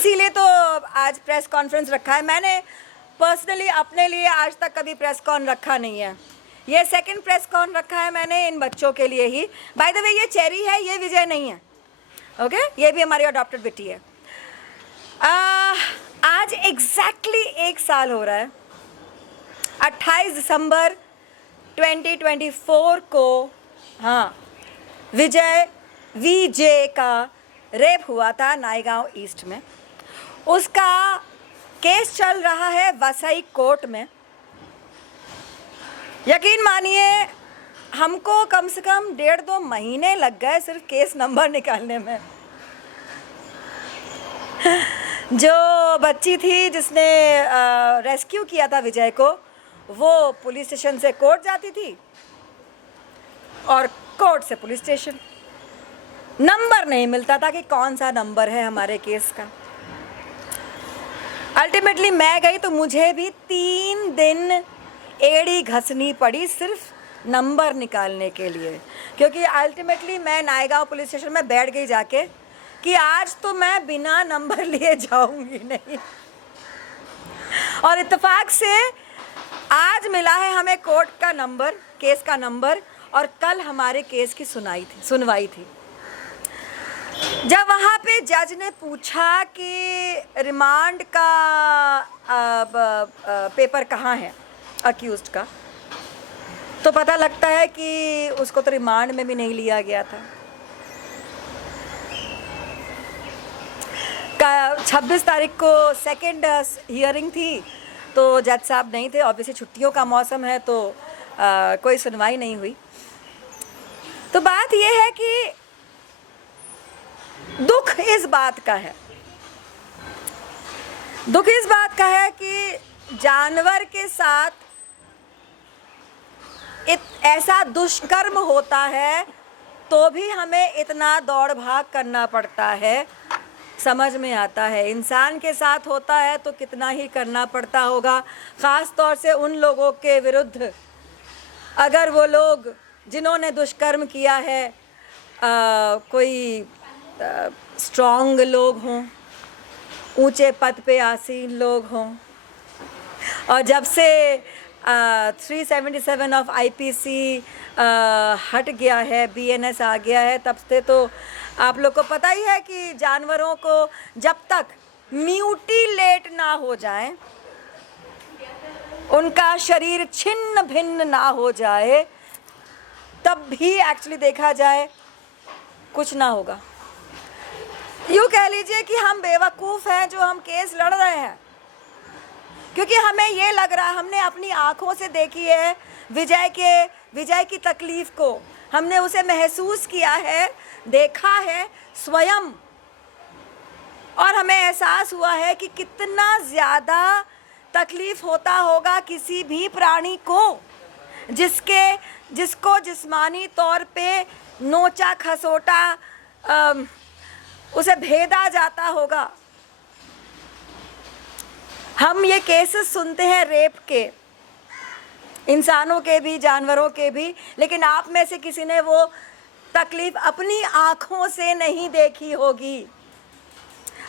इसीलिए तो आज प्रेस कॉन्फ्रेंस रखा है। मैंने पर्सनली अपने लिए आज तक कभी प्रेस कॉन रखा नहीं है। ये सेकंड प्रेस कॉन रखा है मैंने इन बच्चों के लिए ही। बाय द वे ये चेरी है, ये विजय नहीं है। ओके ये भी हमारी अडॉप्टेड बेटी है। आज एग्जैक्टली 1 साल हो रहा है। 28 दिसंबर 2024 को हाँ विजय वीजे का रेप हुआ था नायगांव ईस्ट में। उसका केस चल रहा है वसई कोर्ट में। यकीन मानिए हमको कम से कम 1.5-2 महीने लग गए सिर्फ केस नंबर निकालने में। जो बच्ची थी जिसने रेस्क्यू किया था विजय को, वो पुलिस स्टेशन से कोर्ट जाती थी और कोर्ट से पुलिस स्टेशन। नंबर नहीं मिलता था कि कौन सा नंबर है हमारे केस का। अल्टीमेटली मैं गई तो मुझे भी 3 दिन एड़ी घसनी पड़ी सिर्फ नंबर निकालने के लिए, क्योंकि अल्टीमेटली मैं नायगांव पुलिस स्टेशन में बैठ गई जाके कि आज तो मैं बिना नंबर लिए जाऊंगी नहीं। और इत्तेफाक से आज मिला है हमें कोर्ट का नंबर, केस का नंबर, और कल हमारे केस की सुनवाई थी। जब वहाँ पे जज ने पूछा कि रिमांड का पेपर कहाँ है अक्यूज्ड का, तो पता लगता है कि उसको तो रिमांड में भी नहीं लिया गया था। 26 तारीख को सेकेंड हियरिंग थी तो जज साहब नहीं थे। ऑब्वियसली छुट्टियों का मौसम है तो कोई सुनवाई नहीं हुई। तो बात यह है कि दुख इस बात का है कि जानवर के साथ ऐसा दुष्कर्म होता है तो भी हमें इतना दौड़ भाग करना पड़ता है। समझ में आता है इंसान के साथ होता है तो कितना ही करना पड़ता होगा, ख़ास तौर से उन लोगों के विरुद्ध अगर वो लोग जिन्होंने दुष्कर्म किया है कोई स्ट्रॉन्ग लोग हों, ऊंचे पद पे आसीन लोग हों। और जब से 377 ऑफ आईपीसी हट गया है, बीएनएस आ गया है, तब से तो आप लोग को पता ही है कि जानवरों को जब तक म्यूटिलेट ना हो जाए, उनका शरीर छिन्न भिन्न ना हो जाए, तब भी एक्चुअली देखा जाए कुछ ना होगा। यूँ कह लीजिए कि हम बेवकूफ़ हैं जो हम केस लड़ रहे हैं, क्योंकि हमें ये लग रहा है, हमने अपनी आँखों से देखी है विजय की तकलीफ़ को, हमने उसे महसूस किया है, देखा है स्वयं, और हमें एहसास हुआ है कि कितना ज़्यादा तकलीफ़ होता होगा किसी भी प्राणी को जिसको जिस्मानी तौर पे नोचा खसोटा उसे भेदा जाता होगा। हम ये केसेस सुनते हैं रेप के, इंसानों के भी जानवरों के भी, लेकिन आप में से किसी ने वो तकलीफ़ अपनी आँखों से नहीं देखी होगी।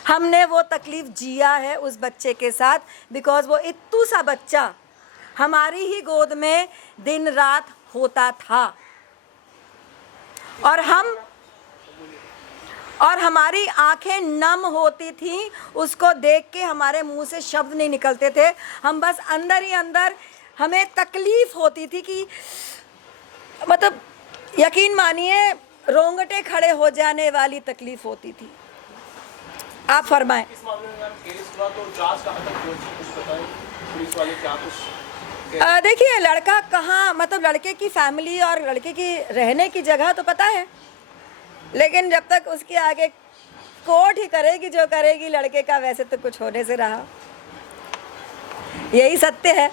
हमने वो तकलीफ़ जिया है उस बच्चे के साथ, बिकॉज़ वो इत्तू सा बच्चा हमारी ही गोद में दिन रात होता था, और हमारी आंखें नम होती थी उसको देख के, हमारे मुंह से शब्द नहीं निकलते थे, हम बस अंदर ही अंदर हमें तकलीफ़ होती थी कि मतलब यकीन मानिए रोंगटे खड़े हो जाने वाली तकलीफ़ होती थी। आप फरमाएं। इस मामले में केस हुआ तो जांच कहां तक पहुंची, कुछ बताएं, पुलिस वाले क्या कुछ? देखिए लड़का कहाँ, मतलब लड़के की फैमिली और लड़के की रहने की जगह तो पता है, लेकिन जब तक उसके आगे कोर्ट ही करेगी जो करेगी लड़के का, वैसे तो कुछ होने से रहा। यही सत्य है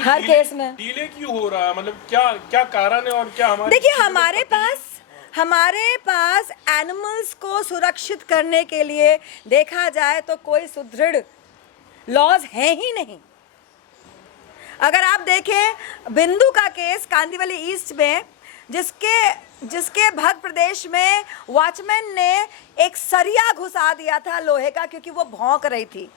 हर केस में। डिले क्यों हो रहा है, मतलब क्या कारण है और क्या हमारे? देखिए हमारे पास एनिमल्स को सुरक्षित करने के लिए देखा जाए तो कोई सुदृढ़ लॉज हैं ही नहीं। अगर आप देखें बिंदु का केस कांदिवली ईस्ट में, जिसके जिसके भद्र प्रदेश में वॉचमैन ने एक सरिया घुसा दिया था लोहे का, क्योंकि वो भौंक रही थी।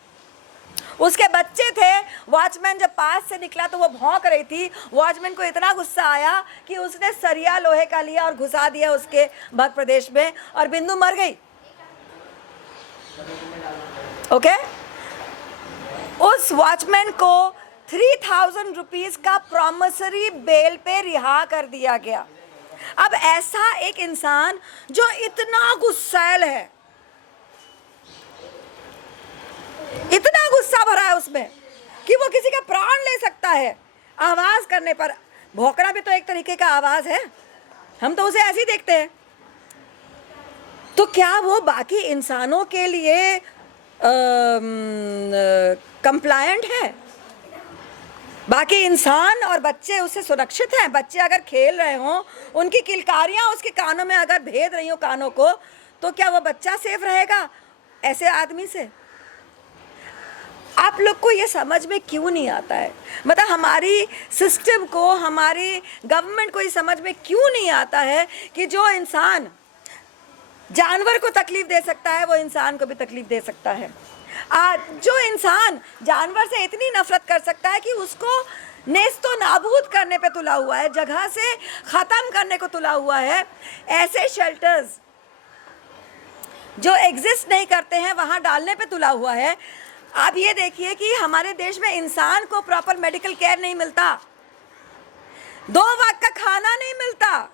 उसके बच्चे थे, वॉचमैन जब पास से निकला तो वो भौंक रही थी। वॉचमैन को इतना गुस्सा आया कि उसने सरिया लोहे का लिया और घुसा दिया उसके मध्य प्रदेश में, और बिंदु मर गई। ओके, उस वॉचमैन को 3000 रुपीज का प्रॉमिसरी बेल पे रिहा कर दिया गया। अब ऐसा एक इंसान जो इतना गुस्सैल है, इतना गुस्सा भरा है उसमें कि वो किसी का प्राण ले सकता है आवाज करने पर। भौंकना भी तो एक तरीके का आवाज है, हम तो उसे ऐसे ही देखते हैं। तो क्या वो बाकी इंसानों के लिए कंप्लायंट है? बाकी इंसान और बच्चे उससे सुरक्षित हैं? बच्चे अगर खेल रहे हों, उनकी किलकारियां उसके कानों में अगर भेद रही हो कानों को, तो क्या वो बच्चा सेफ रहेगा ऐसे आदमी से? आप लोग को ये समझ में क्यों नहीं आता है? मतलब हमारी सिस्टम को, हमारी गवर्नमेंट को ये समझ में क्यों नहीं आता है कि जो इंसान जानवर को तकलीफ दे सकता है वो इंसान को भी तकलीफ दे सकता है। जो इंसान जानवर से इतनी नफरत कर सकता है कि उसको नेस्तो नाबूद करने पे तुला हुआ है, जगह से ख़त्म करने को तुला हुआ है, ऐसे शेल्टर्स जो एग्जिस्ट नहीं करते हैं वहाँ डालने पे तुला हुआ है। आप ये देखिए कि हमारे देश में इंसान को प्रॉपर मेडिकल केयर नहीं मिलता, 2 वक्त का खाना नहीं मिलता।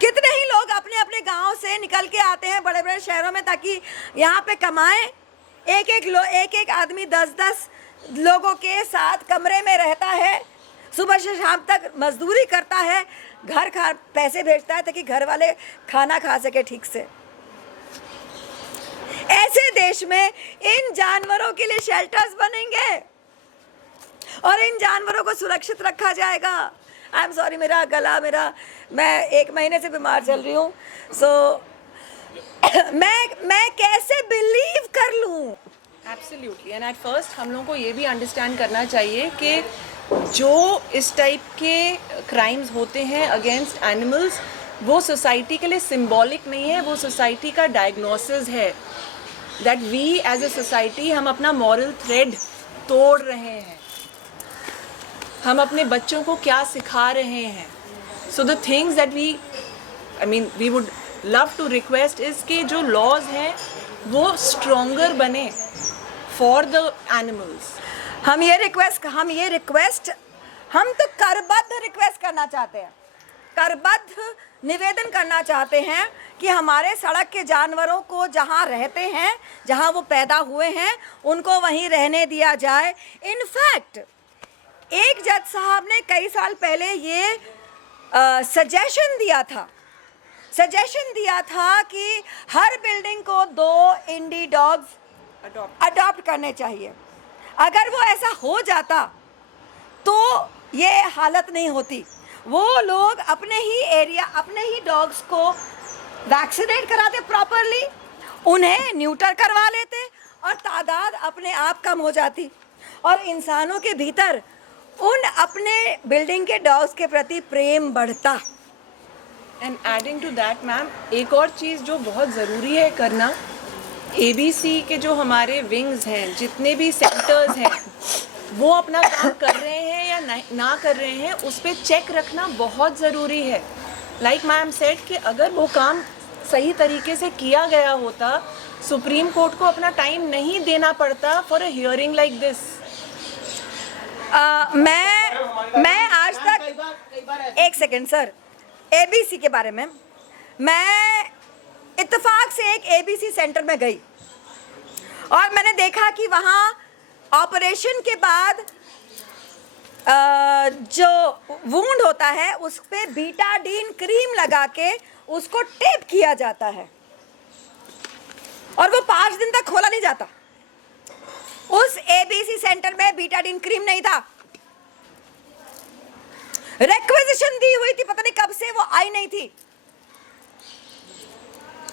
कितने ही लोग अपने अपने गांव से निकल के आते हैं बड़े बड़े शहरों में ताकि यहाँ पे कमाएं। एक एक आदमी 10-10 लोगों के साथ कमरे में रहता है, सुबह से शाम तक मजदूरी करता है, घर पैसे भेजता है ताकि घर वाले खाना खा सके ठीक से। ऐसे देश में इन जानवरों के लिए शेल्टर्स बनेंगे और इन जानवरों को सुरक्षित रखा जाएगा। आई एम सॉरी, मैं 1 महीने से बीमार चल रही हूँ, सो मैं कैसे बिलीव कर लूँ? एब्सोल्युटली, एंड एट फर्स्ट हम लोगों को ये भी अंडरस्टैंड करना चाहिए कि जो इस टाइप के क्राइम्स होते हैं अगेंस्ट एनिमल्स, वो सोसाइटी के लिए सिंबॉलिक नहीं है, वो सोसाइटी का डायग्नोसिस है। That we as a society हम अपना मॉरल थ्रेड तोड़ रहे हैं, हम अपने बच्चों को क्या सिखा रहे हैं। So the things that we would love to request is कि जो लॉज हैं वो स्ट्रॉन्गर बने फॉर द एनिमल्स। हम तो करबद्ध रिक्वेस्ट करना चाहते हैं, करबद्ध निवेदन करना चाहते हैं कि हमारे सड़क के जानवरों को जहाँ रहते हैं, जहाँ वो पैदा हुए हैं, उनको वहीं रहने दिया जाए। इनफैक्ट एक जज साहब ने कई साल पहले ये सजेशन दिया था कि हर बिल्डिंग को 2 इंडी डॉग्स अडॉप्ट करने चाहिए। अगर वो ऐसा हो जाता तो ये हालत नहीं होती। वो लोग अपने ही डॉग्स को वैक्सीनेट कराते प्रॉपरली, उन्हें न्यूटर करवा लेते और तादाद अपने आप कम हो जाती और इंसानों के भीतर उन अपने बिल्डिंग के डॉग्स के प्रति प्रेम बढ़ता। And adding to that ma'am, एक और चीज़ जो बहुत ज़रूरी है करना, ABC के जो हमारे विंग्स हैं, जितने भी सेक्टर्स हैं, वो अपना काम कर रहे हैं या ना कर रहे हैं, उस पर चेक रखना बहुत ज़रूरी है। लाइक मैम सेड कि अगर वो काम सही तरीके से किया गया होता, सुप्रीम कोर्ट को अपना टाइम नहीं देना पड़ता for a hearing like this. मैं आज तक, एक सेकेंड सर, ABC के बारे में मैं इत्तेफाक से एक ABC सेंटर में गई और मैंने देखा कि वहाँ ऑपरेशन के बाद जो वुंड होता है उस पर बीटाडीन क्रीम लगा के उसको टेप किया जाता है और वो 5 दिन तक खोला नहीं जाता। उस ABC सेंटर में बीटाडीन क्रीम नहीं था, रिक्वेजिशन दी हुई थी, पता नहीं कब से वो आई नहीं थी।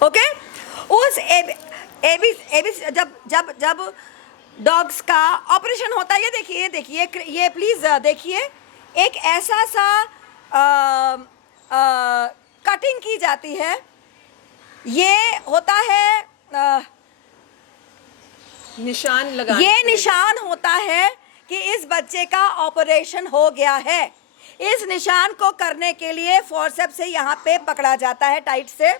ओके, उस ABC जब डॉग्स का ऑपरेशन होता है, ये देखिए ये प्लीज देखिए, एक ऐसा सा चेकिंग की जाती है, ये होता है निशान लगा, ये निशान होता है कि इस बच्चे का ऑपरेशन हो गया है। इस निशान को करने के लिए फोर्सेप से यहाँ पे पकड़ा जाता है टाइट से,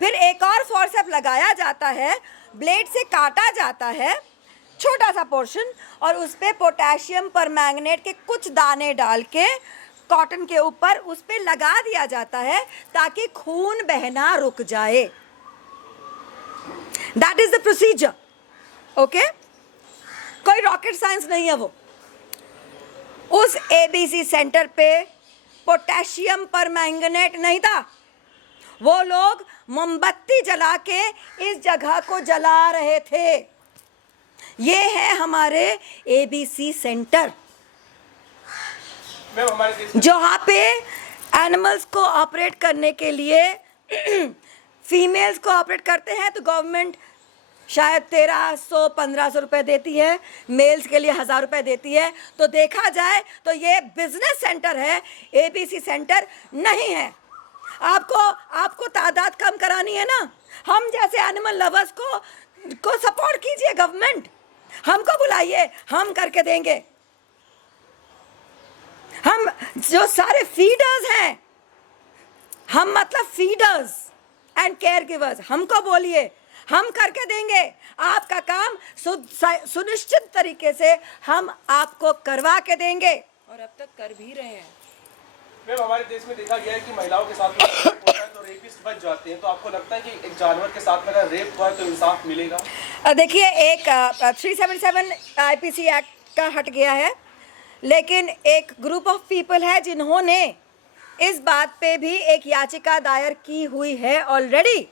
फिर एक और फोर्सेप लगाया जाता है, ब्लेड से काटा जाता है छोटा सा पोर्शन, और उस पर पोटेशियम परमैंगनेट के कुछ दाने डाल के कॉटन के ऊपर उस पर लगा दिया जाता है ताकि खून बहना रुक जाए। That is the procedure. Okay, कोई रॉकेट साइंस नहीं है वो। उस एबीसी सेंटर पे पोटेशियम परमैंगनेट नहीं था, वो लोग मोमबत्ती जला के इस जगह को जला रहे थे। ये है हमारे एबीसी सेंटर, मैम हमारे देश में जहाँ पे एनिमल्स को ऑपरेट करने के लिए फीमेल्स को ऑपरेट करते हैं तो गवर्नमेंट शायद 1300-1500 रुपये देती है, मेल्स के लिए 1000 रुपये देती है। तो देखा जाए तो ये बिजनेस सेंटर है, एबीसी सेंटर नहीं है। आपको तादाद कम करानी है ना, हम जैसे एनिमल लवर्स को सपोर्ट कीजिए, गवर्नमेंट हमको बुलाइए, हम करके देंगे। हम जो सारे फीडर्स हैं, हम मतलब फीडर्स एंड केयर गिवर्स, हमको बोलिए, हम करके देंगे। आपका काम सुनिश्चित तरीके से हम आपको करवा के देंगे, और अब तक कर भी रहे हैं। मैम हमारे देश में देखा गया है कि महिलाओं के साथ में रेप होता है तो रेपिस्ट बच जाते हैं, तो आपको लगता है कि एक जानवर के साथ में अगर रेप हुआ है तो इंसाफ मिलेगा? देखिए, एक 377 आईपीसी एक्ट का हट गया है, लेकिन एक ग्रुप ऑफ पीपल है जिन्होंने इस बात पे भी एक याचिका दायर की हुई है ऑलरेडी।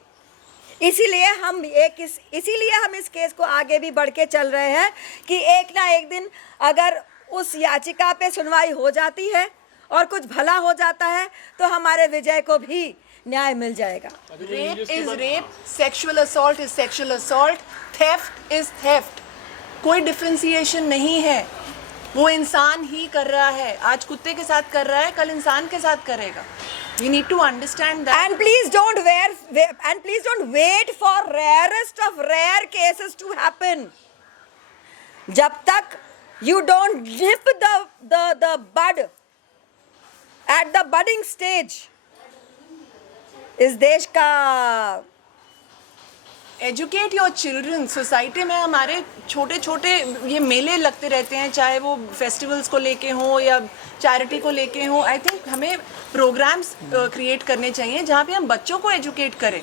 इसीलिए हम इस केस को आगे भी बढ़ के चल रहे हैं कि एक ना एक दिन अगर उस याचिका पे सुनवाई हो जाती है और कुछ भला हो जाता है तो हमारे विजय को भी न्याय मिल जाएगा। Rape is rape, sexual assault is sexual assault, theft is theft. कोई डिफ्रेंसिएशन नहीं है, वो इंसान ही कर रहा है। आज कुत्ते के साथ कर रहा है, कल इंसान के साथ करेगा। We need to understand that. And please don't wait for rarest of rare cases to happen. जब तक you don't nip the bud at the budding stage, इस देश का एजुकेट योर चिल्ड्रन। सोसाइटी में हमारे छोटे छोटे ये मेले लगते रहते हैं, चाहे वो फेस्टिवल्स को लेके हों या चैरिटी को लेके हों। आई थिंक हमें प्रोग्राम्स क्रिएट करने चाहिए जहाँ पे हम बच्चों को एजुकेट करें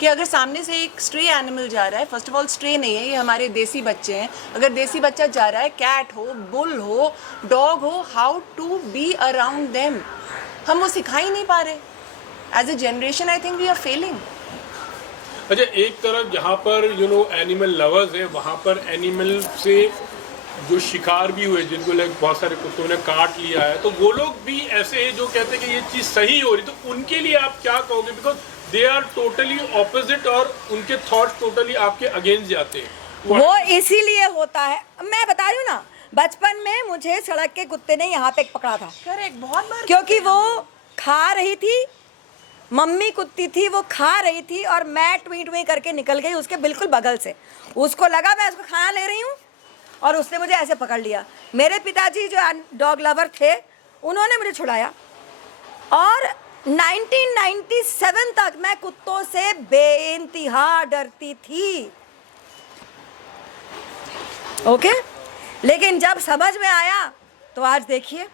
कि अगर सामने से एक स्ट्रे एनिमल जा रहा है, फर्स्ट ऑफ ऑल स्ट्रे नहीं है, ये हमारे देसी बच्चे हैं। अगर देसी बच्चा जा रहा है, कैट हो, बुल हो, डॉग हो, how to be around them, हम वो सिखा ही नहीं पा रहे। As a generation I think we are failing. अच्छा, एक तरफ जहाँ पर एनिमल लवर्स है, वहाँ पर एनिमल से जो शिकार भी हुए, जिनको बहुत सारे कुत्तों ने काट लिया है, तो वो लोग भी ऐसे हैं जो कहते हैं कि ये चीज़ सही हो रही, तो उनके लिए आप क्या कहोगे? Because they are totally opposite और उनके थॉट्स टोटली आपके अगेंस्ट जाते हैं। वो इसीलिए होता है, मैं बता रही हूँ ना, बचपन में मुझे सड़क के कुत्ते ने यहाँ पे पकड़ा था। करेक्ट, बहुत बार, क्योंकि वो खा रही थी, मम्मी कुत्ती थी, वो खा रही थी और मैं टुई करके निकल गई उसके बिल्कुल बगल से। उसको लगा मैं उसको खाना ले रही हूँ और उसने मुझे ऐसे पकड़ लिया। मेरे पिताजी जो डॉग लवर थे, उन्होंने मुझे छुड़ाया और 1997 तक मैं कुत्तों से बेइंतहा डरती थी। ओके, लेकिन जब समझ में आया तो आज देखिए,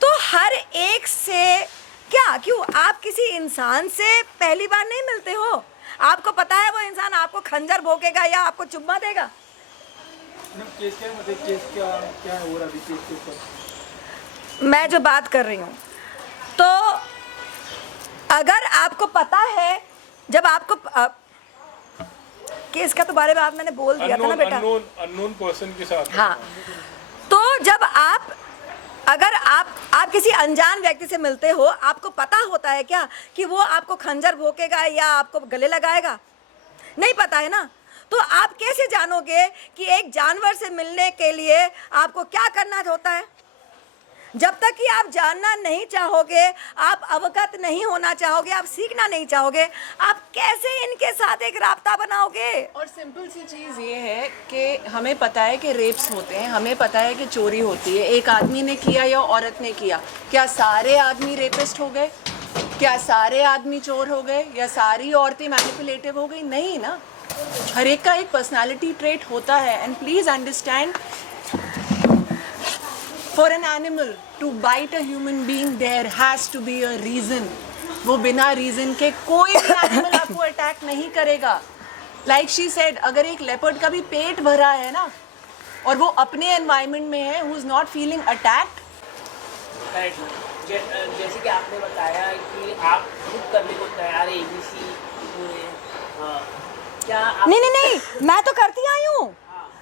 तो हर एक से क्यों आप किसी इंसान से पहली बार नहीं मिलते हो? आपको पता है वो इंसान आपको खंजर भोंकेगा या आपको चुम्मा देगा? क्या हो रहा है? मैं जो बात कर रही हूँ, तो अगर आपको पता है, जब आपको केस का तो बारे में मैंने बोल दिया था ना बेटा, अननोन पर्सन के साथ। हाँ, तो जब अगर आप किसी अनजान व्यक्ति से मिलते हो, आपको पता होता है क्या कि वो आपको खंजर भोंकेगा या आपको गले लगाएगा? नहीं पता है ना। तो आप कैसे जानोगे कि एक जानवर से मिलने के लिए आपको क्या करना होता है? जब तक कि आप जानना नहीं चाहोगे, आप अवगत नहीं होना चाहोगे, आप सीखना नहीं चाहोगे, आप कैसे इनके साथ एक राब्ता बनाओगे? और सिंपल सी चीज़ ये है कि हमें पता है कि रेप्स होते हैं, हमें पता है कि चोरी होती है, एक आदमी ने किया या औरत ने किया, क्या सारे आदमी रेपिस्ट हो गए? क्या सारे आदमी चोर हो गए या सारी औरतें मैनिपुलेटिव हो गई? नहीं ना, हर एक का एक पर्सनालिटी ट्रेट होता है। And please understand, for an animal to bite a human being there has to be a reason. वो बिना रीज़न के कोई भी एनिमल आपको अटैक नहीं करेगा। लाइक शी सेड, अगर एक लेपर्ड का भी पेट भरा है ना और वो अपने एनवायरनमेंट में है, who is not feeling attacked. जैसे कि आपने बताया कि आप खुद करने को तैयार है, एबीसी क्या आप... नहीं, मैं तो करती आई हूँ।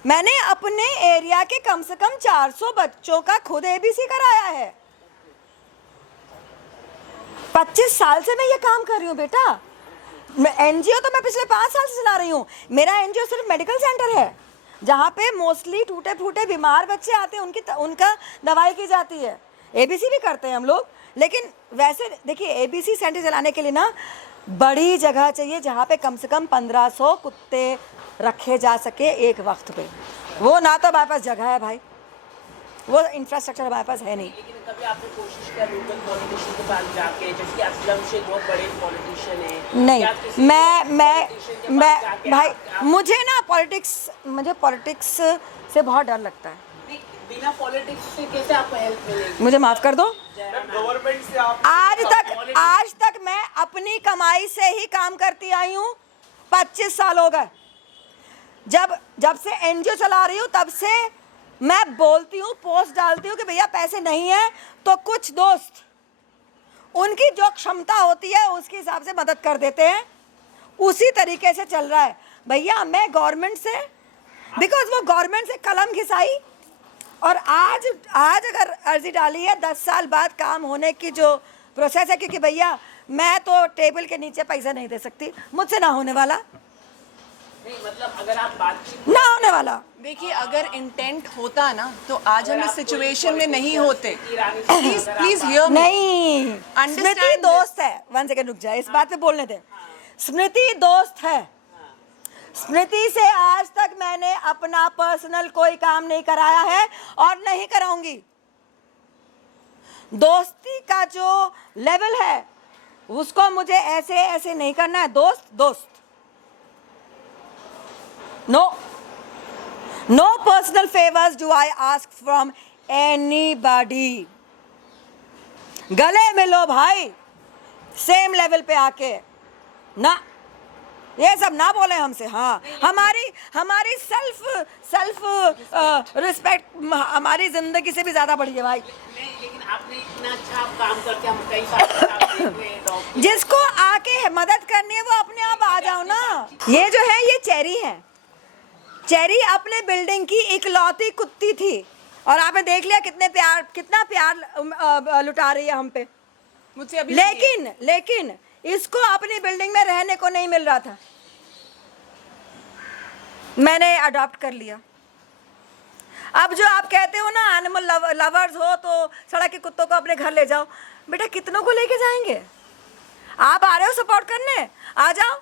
मैंने अपने एरिया के कम से कम 400 बच्चों का खुद एबीसी कराया है। 25 साल से मैं ये काम कर रही हूँ बेटा। एनजीओ तो मैं पिछले 5 साल से चला रही हूँ। मेरा एनजीओ सिर्फ मेडिकल सेंटर है जहाँ पे मोस्टली टूटे फूटे बीमार बच्चे आते हैं, उनका दवाई की जाती है। एबीसी भी करते हैं हम लोग, लेकिन वैसे देखिए एबीसी सेंटर चलाने के लिए ना बड़ी जगह चाहिए जहाँ पे कम से कम 1500 कुत्ते रखे जा सके एक वक्त पे। वो ना तो हमारे पास जगह है भाई, वो इंफ्रास्ट्रक्चर हमारे पास है नहीं। लेकिन कभी आपने कोशिश किया लोकल पॉलिटिशियन के पास जाके, जैसे कि असलम शेख बहुत बड़े पॉलिटिशियन है? नहीं, क्या किसी मैं politician के पास जाके भाई, आप- मुझे ना पॉलिटिक्स से बहुत डर लगता है। बिना पॉलिटिक्स से कैसे आपको हेल्प मिलेगी? मुझे माफ़ कर दो। गवर्नमेंट से आप आज तक मैं अपनी कमाई से ही काम करती आई हूँ। 25 साल हो गए। जब से एनजीओ चला रही हूँ तब से मैं बोलती हूँ, पोस्ट डालती हूँ कि भैया पैसे नहीं है तो कुछ दोस्त उनकी जो क्षमता होती है उसके हिसाब से मदद कर देते हैं। उसी तरीके से चल रहा है भैया। मैं गवर्नमेंट से, बिकॉज वो गवर्नमेंट से कलम घिसाई और आज अगर अर्जी डाली है 10 साल बाद काम होने की जो प्रोसेस है, क्योंकि भैया मैं तो टेबल के नीचे पैसा नहीं दे सकती, मुझसे ना होने वाला, नहीं मतलब अगर आप बातचीत ना होने वाला। देखिए, अगर इंटेंट होता ना तो आज हम इस सिचुएशन में नहीं होते। ईरानी प्लीज हियर मी। नहीं, Understand स्मृति this. दोस्त है। 1 सेकंड रुक जाए, इस बात पे बोलने दे। स्मृति दोस्त है। स्मृति से आज तक मैंने अपना पर्सनल कोई काम नहीं कराया है और नहीं कराऊंगी। दोस्ती का जो लेवल है उसको मुझे ऐसे नहीं करना है। दोस्त no personal favors do I ask from anybody। गले मिलो भाई, सेम लेवल पे आके ना, ये सब ना बोले हमसे। हाँ, हमारी सेल्फ रिस्पेक्ट हमारी जिंदगी से भी ज्यादा बड़ी है भाई। नहीं, लेकिन आपने इतना अच्छा काम करके हम कई साल आप देख रहे हैं डॉग। जिसको आके मदद करनी है वो अपने आप आ जाओ ना। ये जो है ये चेरी है। चेरी अपने बिल्डिंग की इकलौती कुत्ती थी और आपने देख लिया कितना प्यार लुटा रही है हम पे। मुझसे अभी लेकिन इसको अपनी बिल्डिंग में रहने को नहीं मिल रहा था, मैंने अडॉप्ट कर लिया। अब जो आप कहते हो ना एनिमल लवर्स हो तो सड़क के कुत्तों को अपने घर ले जाओ, बेटा कितनों को लेके जाएंगे? आप आ रहे हो सपोर्ट करने, आ जाओ।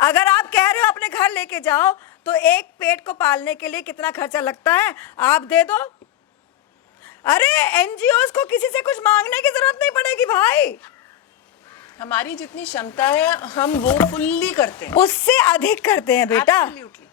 अगर आप कह रहे हो अपने घर लेके जाओ तो एक पेट को पालने के लिए कितना खर्चा लगता है आप दे दो। अरे एनजीओज को किसी से कुछ मांगने की जरूरत नहीं पड़ेगी भाई। हमारी जितनी क्षमता है हम वो फुल्ली करते हैं, उससे अधिक करते हैं बेटा। Absolutely.